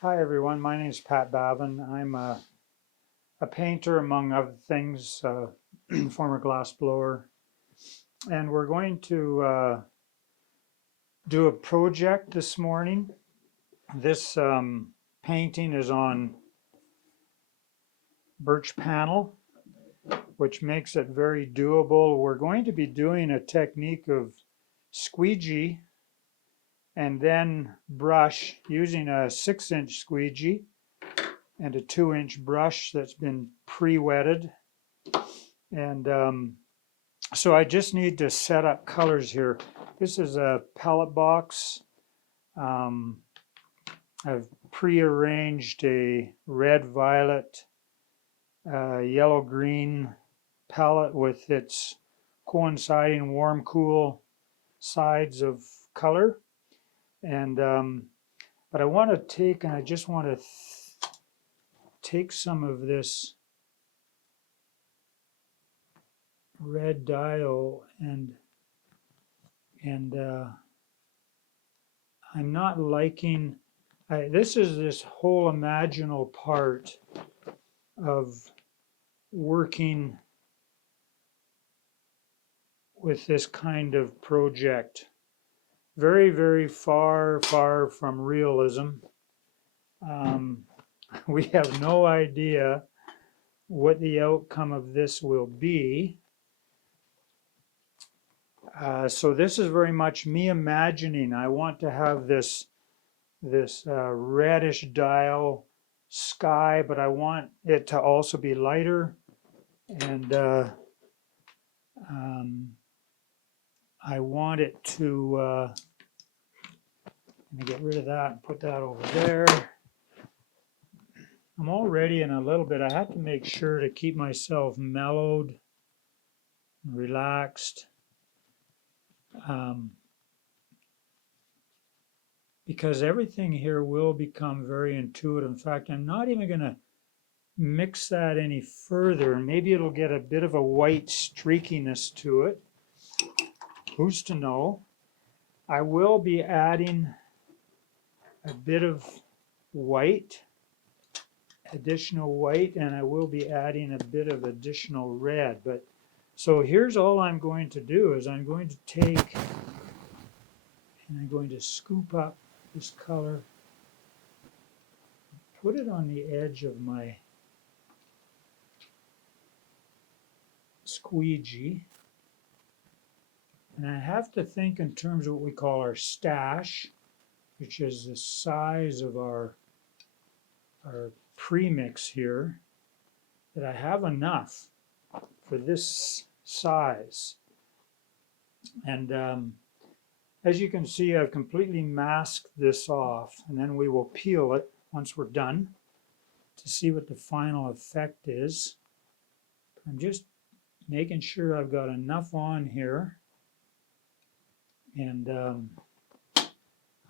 Hi everyone, my name is Pat Bavin. I'm a painter among other things, former glass blower, and we're going to do a project this morning. This painting is on birch panel, which makes it very doable. We're going to be doing a technique of squeegee and then brush using a 6-inch squeegee and a 2-inch brush that's been pre-wetted. And so I just need to set up colors here. This is a palette box. I've pre-arranged a red, violet, yellow, green palette with its coinciding warm, cool sides of color. And but I want to take, and I just want to take some of this red dye and I'm not liking, this is this whole imaginal part of working with this kind of project. Very, very far, far from realism. We have no idea what the outcome of this will be. So this is very much me imagining. I want to have this reddish dial sky, but I want it to also be lighter, and I want it to let me get rid of that and put that over there. I'm already in a little bit. I have to make sure to keep myself mellowed and relaxed, because everything here will become very intuitive. In fact, I'm not even going to mix that any further. Maybe it'll get a bit of a white streakiness to it. Who's to know? I will be adding a bit of white, additional white, and I will be adding a bit of additional red. But so here's all I'm going to do is I'm going to take and I'm going to scoop up this color, put it on the edge of my squeegee. And I have to think in terms of what we call our stash, which is the size of our premix here, that I have enough for this size. And as you can see, I've completely masked this off, and then we will peel it once we're done to see what the final effect is. I'm just making sure I've got enough on here. And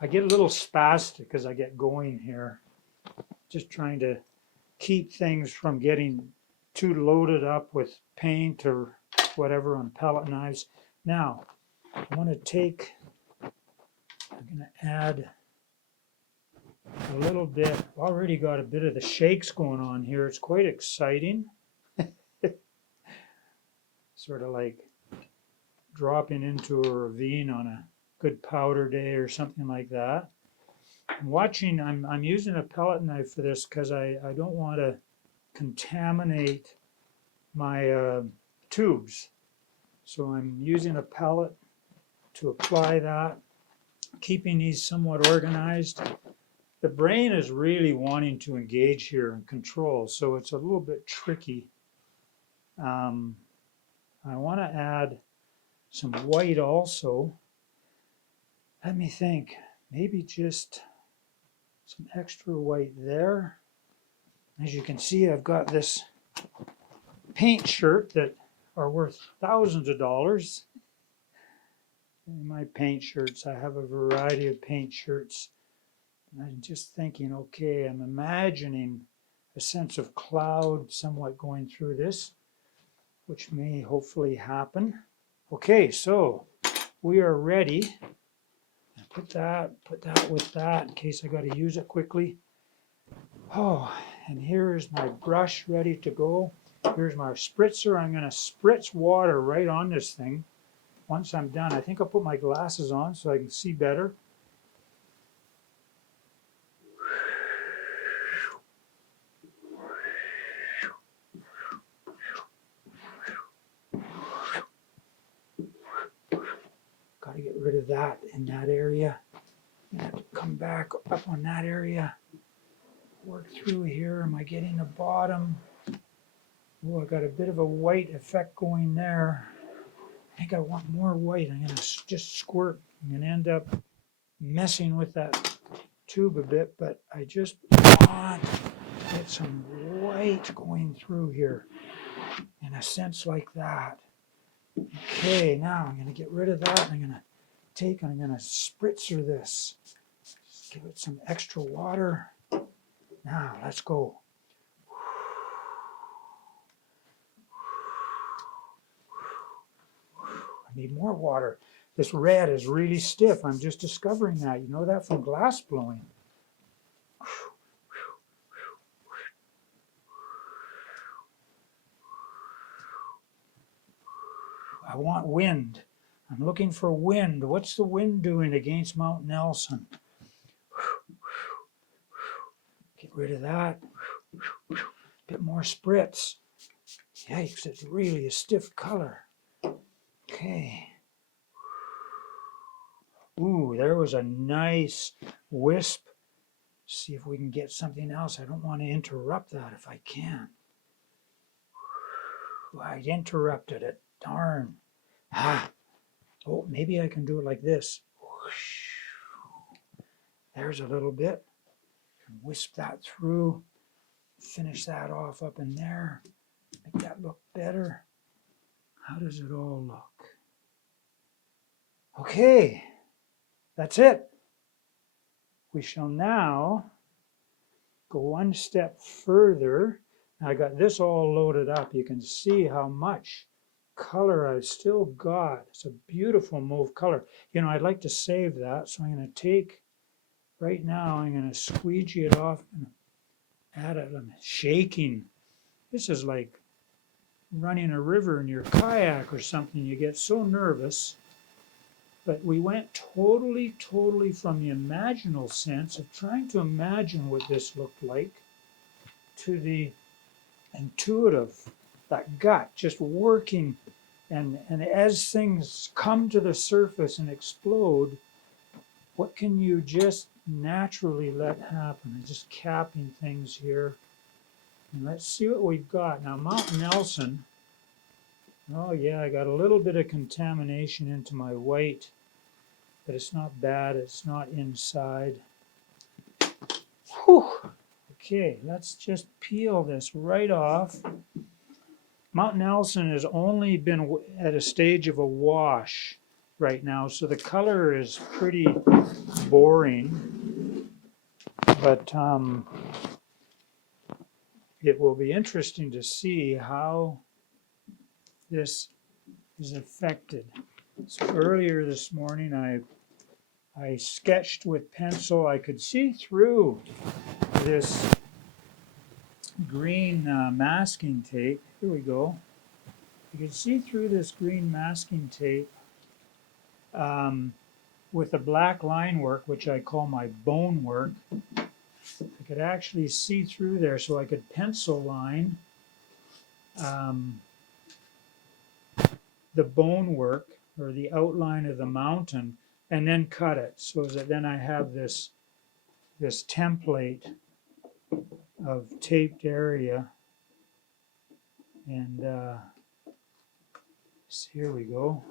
I get a little spastic as I get going here, just trying to keep things from getting too loaded up with paint or whatever on palette knives. Now, I want to take, I'm going to add a little bit, I've already got a bit of the shakes going on here. It's quite exciting. Sort of like dropping into a ravine on a good powder day or something like that. I'm using a palette knife for this because I don't want to contaminate my tubes. So I'm using a palette to apply that, keeping these somewhat organized. The brain is really wanting to engage here and control, so it's a little bit tricky. I want to add some white also. Let me think, maybe just some extra white there. As you can see, I've got this paint shirt that are worth thousands of dollars. In my paint shirts, I have a variety of paint shirts. And I'm just thinking, okay, I'm imagining a sense of cloud somewhat going through this, which may hopefully happen. Okay, so we are ready. Put that with that in case I got to use it quickly. Oh, and here's my brush ready to go. Here's my spritzer. I'm going to spritz water right on this thing. Once I'm done, I think I'll put my glasses on so I can see better. Got to get rid of that in that area. I'm going to have to come back up on that area. Work through here. Am I getting the bottom? Oh, I got a bit of a white effect going there. I think I want more white. I'm going to just squirt. I'm going to end up messing with that tube a bit, but I just want to get some white going through here in a sense like that. Okay, now I'm going to get rid of that. I'm going to spritzer this. Just give it some extra water. Now let's go. I need more water. This red is really stiff. I'm just discovering that. You know that from glass blowing. I want wind. I'm looking for wind. What's the wind doing against Mount Nelson? Get rid of that. Bit more spritz. Yikes, it's really a stiff color. Okay. Ooh, there was a nice wisp. See if we can get something else. I don't want to interrupt that if I can. I interrupted it. Darn. Ah. Oh, maybe I can do it like this. There's a little bit. Wisp that through. Finish that off up in there. Make that look better. How does it all look? Okay, that's it. We shall now go one step further. Now I got this all loaded up. You can see how much color I've still got. It's a beautiful mauve color. You know, I'd like to save that, so I'm going to take, right now, I'm going to squeegee it off and add it. I'm shaking. This is like running a river in your kayak or something. You get so nervous. But we went totally from the imaginal sense of trying to imagine what this looked like to the intuitive, that gut just working. And as things come to the surface and explode, what can you just naturally let happen? I'm just capping things here. And let's see what we've got. Now, Mount Nelson, oh yeah, I got a little bit of contamination into my white, but it's not bad, it's not inside. Whew. Okay, let's just peel this right off. Mount Nelson has only been at a stage of a wash right now, so the color is pretty boring, but it will be interesting to see how this is affected. So earlier this morning I sketched with pencil. I could see through this green masking tape. Here we go. You can see through this green masking tape with the black line work, which I call my bone work. I could actually see through there, so I could pencil line the bone work or the outline of the mountain and then cut it so that then I have this template of taped area. And so here we go.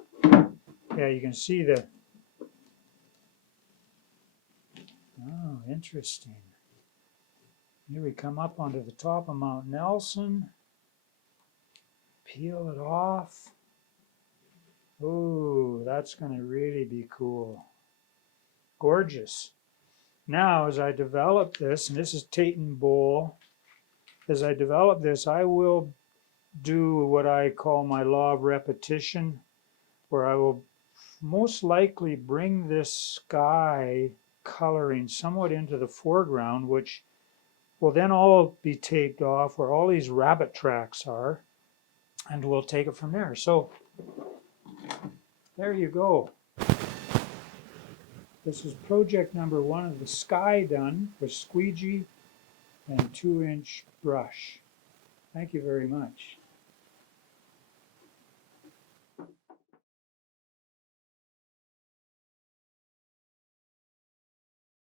Yeah, you can see the, oh, interesting. Here we come up onto the top of Mount Nelson. Peel it off. Oh, that's going to really be cool. Gorgeous. Now, as I develop this, and this is Taten Bowl, as I develop this, I will do what I call my law of repetition, where I will most likely bring this sky coloring somewhat into the foreground, which will then all be taped off where all these rabbit tracks are, and we'll take it from there. So there you go. This is project number 1 of the sky done with Squeegee and 2-inch brush. Thank you very much.